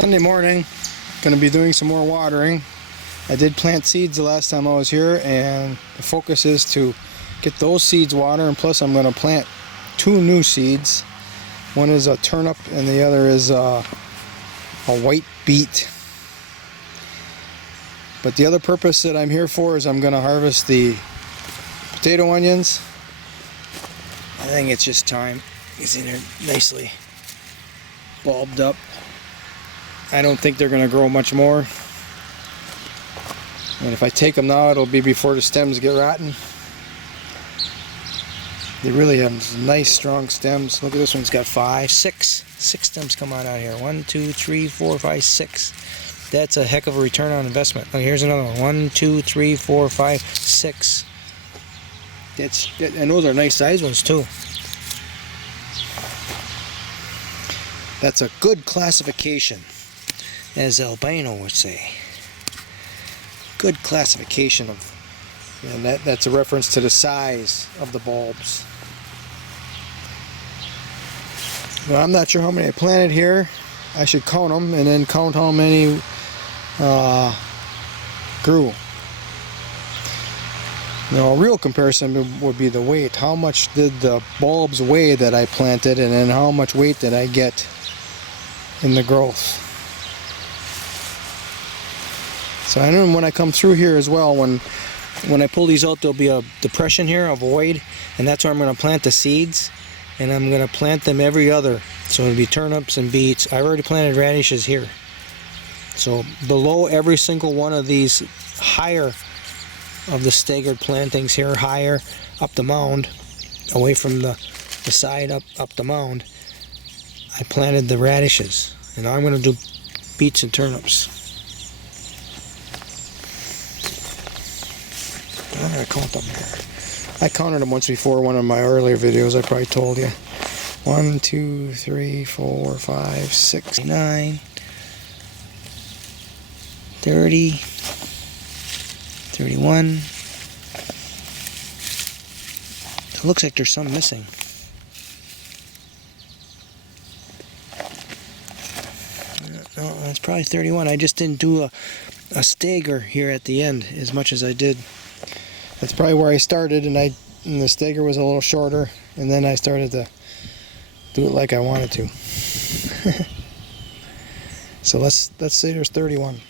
Sunday morning, going to be doing some more watering. I did plant seeds the last time I was here, and the focus is to get those seeds watered, and plus I'm going to plant two new seeds. One is a turnip and the other is a white beet. But the other purpose that I'm here for is I'm going to harvest the potato onions. I think it's just time. You see they're nicely bulbed up. I don't think they're going to grow much more. And if I take them now, it'll be before the stems get rotten. They really have nice strong stems. Look at this one, it's got six stems come out here. 1, 2, 3, 4, 5, 6. That's a heck of a return on investment. Look, here's another one. 1, 2, 3, 4, 5, 6. And those are nice size ones too. That's a good classification, as Albino would say. Good classification of, and that's a reference to the size of the bulbs. Well, I'm not sure how many I planted here. I should count them and then count how many grew. Now, a real comparison would be the weight. How much did the bulbs weigh that I planted, and then how much weight did I get in the growth? So I know when I come through here as well, when I pull these out, there'll be a depression here, a void, and that's where I'm going to plant the seeds, and I'm going to plant them every other. So it'll be turnips and beets. I've already planted radishes here. So below every single one of these higher of the staggered plantings here, higher up the mound, away from the side up the mound, I planted the radishes. And now I'm going to do beets and turnips. I'm going to count them here. I counted them once before, one of my earlier videos. I probably told you. 1, 2, 3, 4, 5, 6, 9, 30, 31. It looks like there's some missing. No, that's probably 31. I just didn't do a stagger here at the end as much as I did. That's probably where I started, and the stagger was a little shorter, and then I started to do it like I wanted to. So let's say there's 31.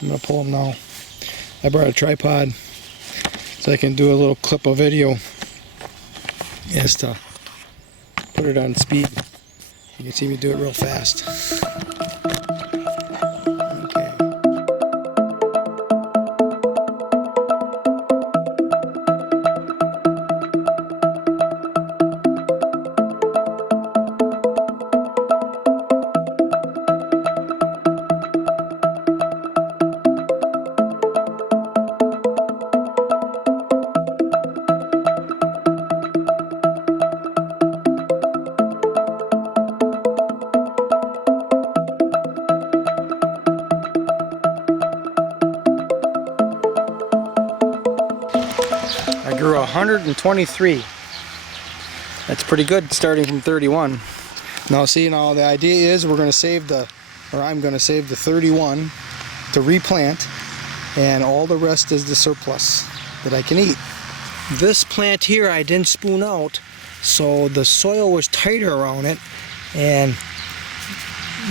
I'm gonna pull them now. I brought a tripod so I can do a little clip of video as to put it on speed. You can see me do it real fast. I grew 123. That's pretty good starting from 31. Now see, now the idea is I'm going to save the 31 to replant, and all the rest is the surplus that I can eat. This plant here I didn't spoon out, so the soil was tighter around it and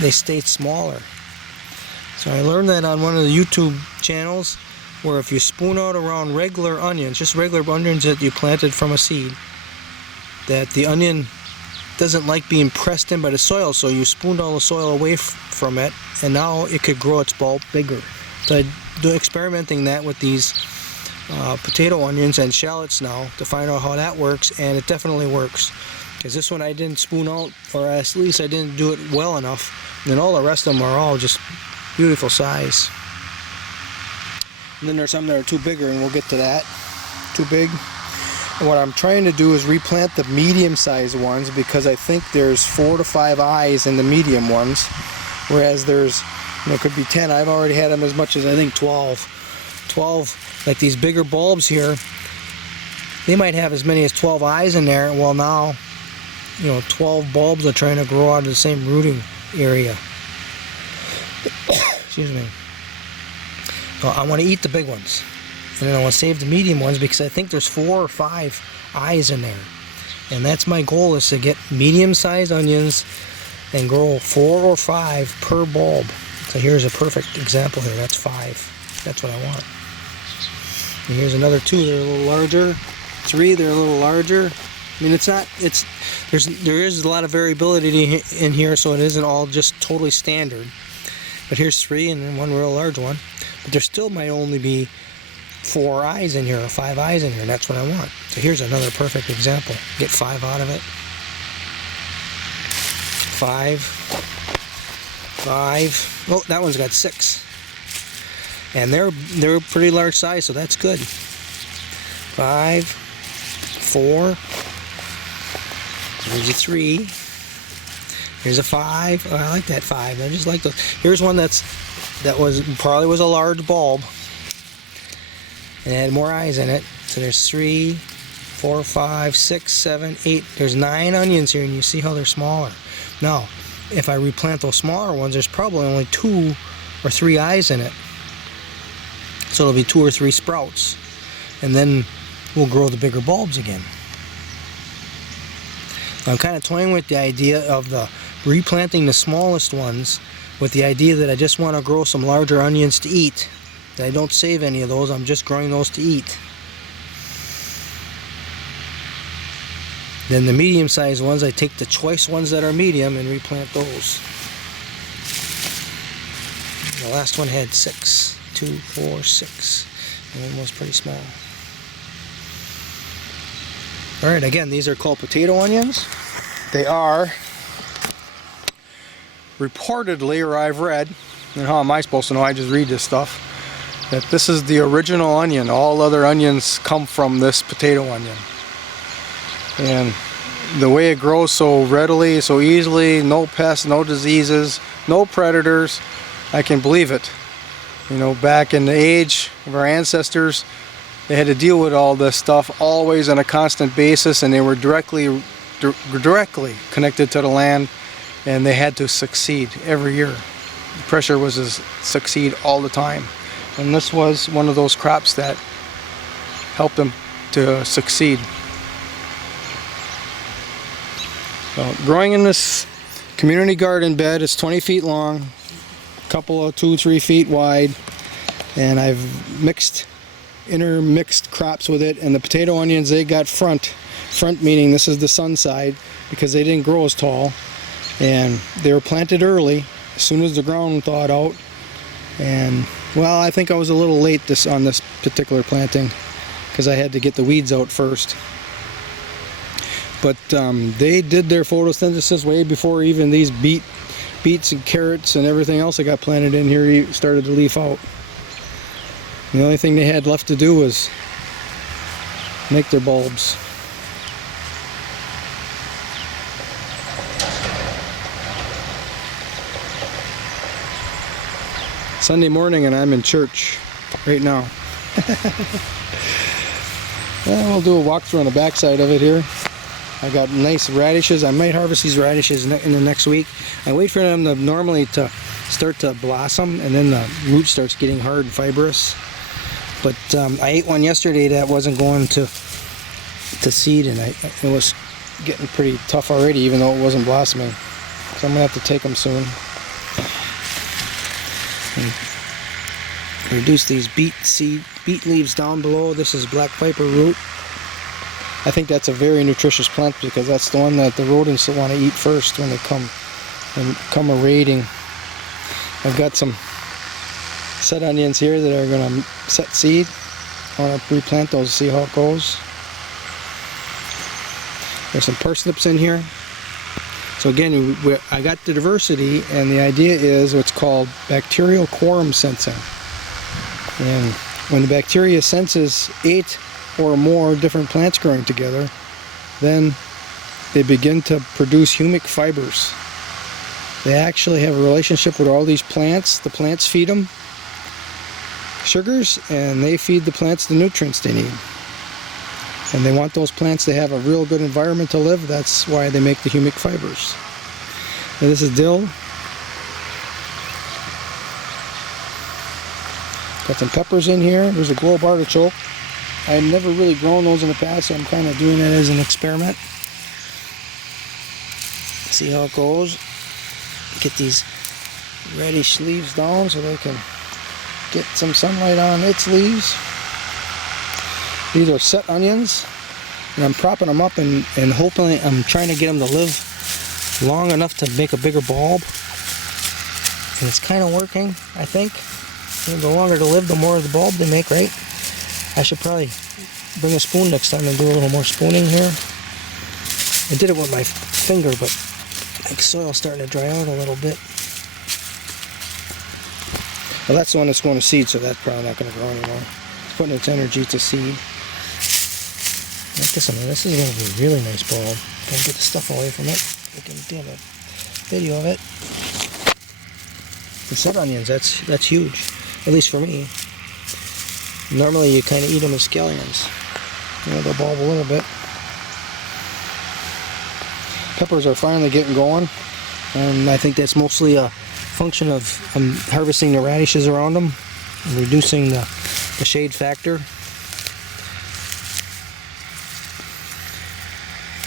they stayed smaller. So I learned that on one of the YouTube channels, where if you spoon out around regular onions, just regular onions that you planted from a seed, that the onion doesn't like being pressed in by the soil, so you spooned all the soil away from it, and now it could grow its bulb bigger. So I do experimenting that with these potato onions and shallots now to find out how that works, and it definitely works. Because this one I didn't spoon out, or at least I didn't do it well enough, and then all the rest of them are all just beautiful size. And then there's some that are too bigger, and we'll get to that. Too big. And what I'm trying to do is replant the medium-sized ones, because I think there's 4 to 5 eyes in the medium ones, whereas there could be 10. I've already had them as much as I think 12. 12, like these bigger bulbs here, they might have as many as 12 eyes in there. Well, now, 12 bulbs are trying to grow out of the same rooting area. Excuse me. I want to eat the big ones. And then I want to save the medium ones because I think there's 4 or 5 eyes in there. And that's my goal, is to get medium-sized onions and grow 4 or 5 per bulb. So here's a perfect example here. That's 5. That's what I want. And here's another 2. They're a little larger. 3. They're a little larger. I mean, there is a lot of variability in here, so it isn't all just totally standard. But here's 3 and then 1 real large one. But there still might only be 4 eyes in here or 5 eyes in here, and that's what I want. So here's another perfect example. Get 5 out of it. 5. 5. Oh, that one's got 6. And they're pretty large size, so that's good. 5. 4. Here's a 3. Here's a 5. Oh, I like that 5. I just like those. Here's one that probably was a large bulb. And it had more eyes in it. So there's 3, 4, 5, 6, 7, 8. There's 9 onions here, and you see how they're smaller. Now, if I replant those smaller ones, there's probably only 2 or 3 eyes in it. So it'll be 2 or 3 sprouts. And then we'll grow the bigger bulbs again. I'm kind of toying with the idea of replanting the smallest ones with the idea that I just want to grow some larger onions to eat. I don't save any of those, I'm just growing those to eat. Then the medium-sized ones, I take the choice ones that are medium and replant those. The last one had 6. 2, 4, 6. And one was pretty small. Alright, again, these are called potato onions. They are reportedly, or I've read, and how am I supposed to know? I just read this stuff, that this is the original onion. All other onions come from this potato onion. And the way it grows so readily, so easily, no pests, no diseases, no predators, I can believe it. You know, back in the age of our ancestors, they had to deal with all this stuff always on a constant basis, and they were directly connected to the land, and they had to succeed every year. The pressure was to succeed all the time. And this was one of those crops that helped them to succeed. So, growing in this community garden bed, it's 20 feet long, a couple of 2-3 feet wide, and I've intermixed crops with it. And the potato onions, they got front meaning this is the sun side, because they didn't grow as tall, and they were planted early as soon as the ground thawed out. And well, I think I was a little late on this particular planting because I had to get the weeds out first. But they did their photosynthesis way before even these beets and carrots and everything else that got planted in here started to leaf out. And the only thing they had left to do was make their bulbs. Sunday morning, and I'm in church right now. Well, we'll do a walkthrough on the back side of it here. I got nice radishes. I might harvest these radishes in the next week. I wait for them to normally to start to blossom, and then the root starts getting hard and fibrous. But I ate one yesterday that wasn't going to seed, and it was getting pretty tough already, even though it wasn't blossoming. So I'm gonna have to take them soon. And reduce these beet leaves down below. This is black viper root. I think that's a very nutritious plant because that's the one that the rodents want to eat first when they come raiding. I've got some set onions here that are going to set seed. I want to replant those, see how it goes. There's some parsnips in here. So again, I got the diversity, and the idea is what's called bacterial quorum sensing. And when the bacteria senses 8 or more different plants growing together, then they begin to produce humic fibers. They actually have a relationship with all these plants. The plants feed them sugars, and they feed the plants the nutrients they need. And they want those plants to have a real good environment to live. That's why they make the humic fibers. And this is dill. Got some peppers in here. There's a globe artichoke. I've never really grown those in the past, so I'm kind of doing it as an experiment. See how it goes. Get these reddish leaves down so they can get some sunlight on its leaves. These are set onions, and I'm propping them up and hopefully I'm trying to get them to live long enough to make a bigger bulb. And it's kind of working, I think. The longer they live, the more of the bulb they make, right? I should probably bring a spoon next time and do a little more spooning here. I did it with my finger, but the soil's starting to dry out a little bit. Well, that's the one that's going to seed, so that's probably not going to grow anymore. It's putting its energy to seed. Look at this one. This is going to be a really nice bulb. Don't get the stuff away from it. We can get a video of it. The set onions, that's huge. At least for me. Normally you kind of eat them as scallions. You know, they'll bulb a little bit. Peppers are finally getting going. And I think that's mostly a function of harvesting the radishes around them and reducing the shade factor.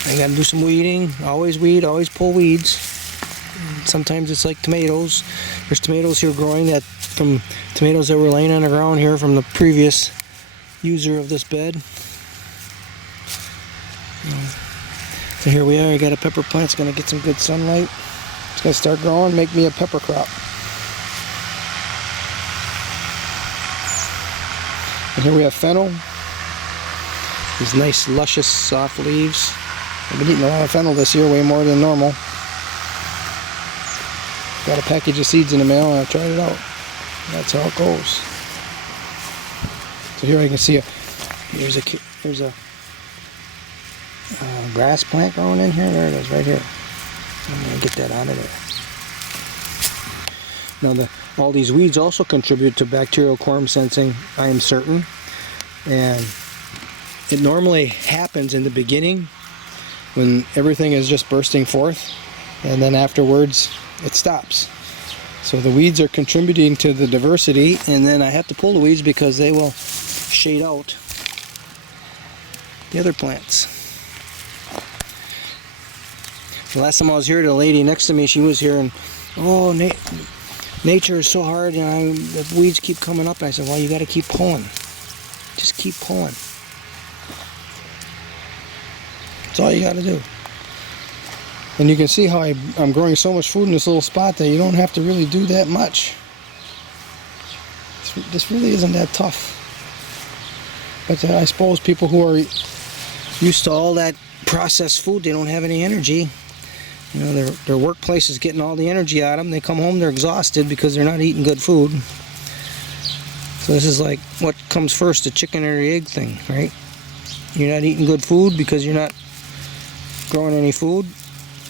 I gotta do some weeding. Always weed, always pull weeds. Sometimes it's like tomatoes. There's tomatoes here growing that from tomatoes that were laying on the ground here from the previous user of this bed. So here we are. I got a pepper plant. It's going to get some good sunlight. It's going to start growing, make me a pepper crop. And here we have fennel. These nice, luscious, soft leaves. I've been eating a lot of fennel this year, way more than normal. Got a package of seeds in the mail and I tried it out. That's how it goes. So here I can see there's a grass plant growing in here. There it is, right here. I'm gonna get that out of there. Now all these weeds also contribute to bacterial quorum sensing, I am certain. And it normally happens in the beginning when everything is just bursting forth, and then afterwards it stops. So the weeds are contributing to the diversity, and then I have to pull the weeds because they will shade out the other plants. The last time I was here, the lady next to me, she was here, and oh, nature is so hard, and the weeds keep coming up. And I said, well, you got to keep pulling. Just keep pulling. That's all you got to do. And you can see how I'm growing so much food in this little spot that you don't have to really do that much. This really isn't that tough. But I suppose people who are used to all that processed food, they don't have any energy. You know, their workplace is getting all the energy out of them. They come home, they're exhausted because they're not eating good food. So this is like what comes first, the chicken or the egg thing, right? You're not eating good food because you're not growing any food.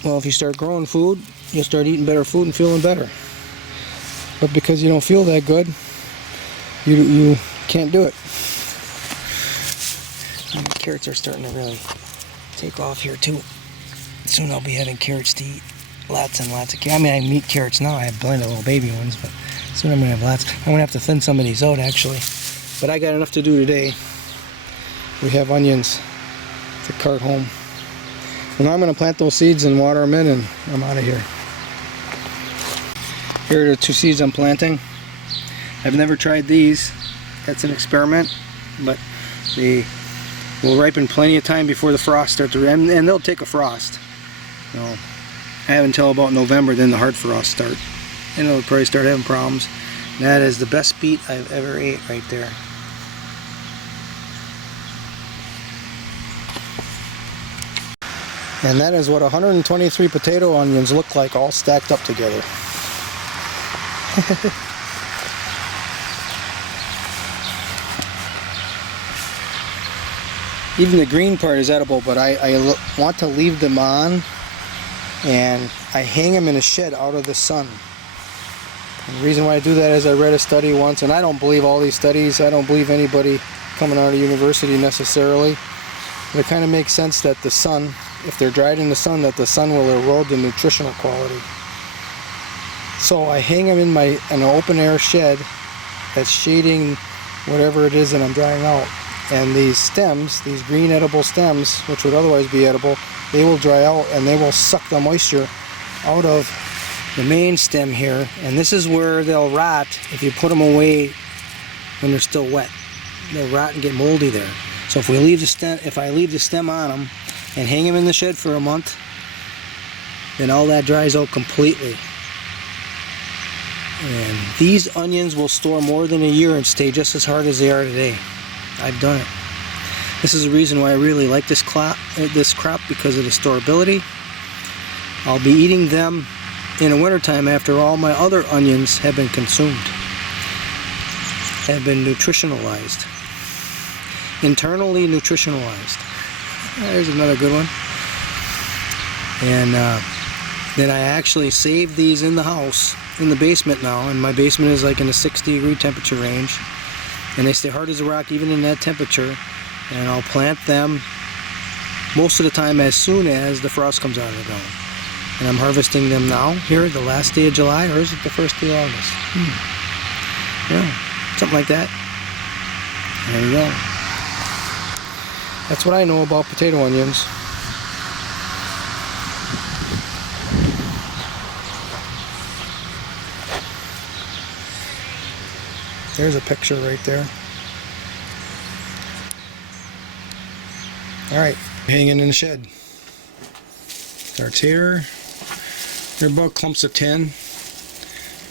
Well, if you start growing food, you'll start eating better food and feeling better. But because you don't feel that good, you can't do it. And the carrots are starting to really take off here too. Soon I'll be having carrots to eat. Lots and lots of carrots. I mean, I eat carrots now. I have plenty of little baby ones, but soon I'm going to have lots. I'm going to have to thin some of these out, actually. But I got enough to do today. We have onions to cart home. And I'm going to plant those seeds and water them in, and I'm out of here. Here are the 2 seeds I'm planting. I've never tried these. That's an experiment, but they will ripen plenty of time before the frost starts to, and they'll take a frost. So I have until about November, then the hard frost start, and it'll probably start having problems. That is the best beet I've ever ate right there. And that is what 123 potato onions look like, all stacked up together. Even the green part is edible, but I want to leave them on, and I hang them in a shed out of the sun. And the reason why I do that is I read a study once, and I don't believe all these studies. I don't believe anybody coming out of university necessarily. But it kind of makes sense that the sun, if they're dried in the sun, that the sun will erode the nutritional quality. So I hang them in an open air shed that's shading whatever it is that I'm drying out. And these stems, these green edible stems, which would otherwise be edible, they will dry out and they will suck the moisture out of the main stem here. And this is where they'll rot if you put them away when they're still wet. They'll rot and get moldy there. So if we leave the stem, if I leave the stem on them and hang them in the shed for a month, then all that dries out completely. And these onions will store more than a year and stay just as hard as they are today. I've done it. This is the reason why I really like this crop because of the storability. I'll be eating them in the wintertime after all my other onions have been consumed, have been nutritionalized, internally nutritionalized. There's another good one. And then I actually save these in the house, in the basement now, and my basement is like in the 60-degree temperature range, and they stay hard as a rock even in that temperature. And I'll plant them most of the time as soon as the frost comes out of the ground. And I'm harvesting them now, here, the last day of July, or is it the first day of August? Yeah, something like that. There you go. That's what I know about potato onions. There's a picture right there. Alright, hanging in the shed. Starts here. They're about clumps of 10.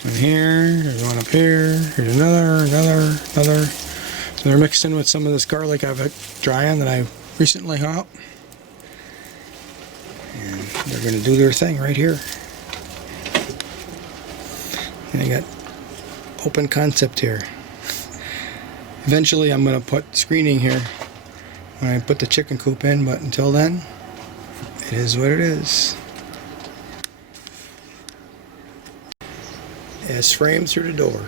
One here, there's one up here, here's another. So they're mixed in with some of this garlic I've had drying that I recently hung up. And they're going to do their thing right here. And I got open concept here. Eventually I'm going to put screening here when I put the chicken coop in, but until then, it is what it is. It's framed through the door.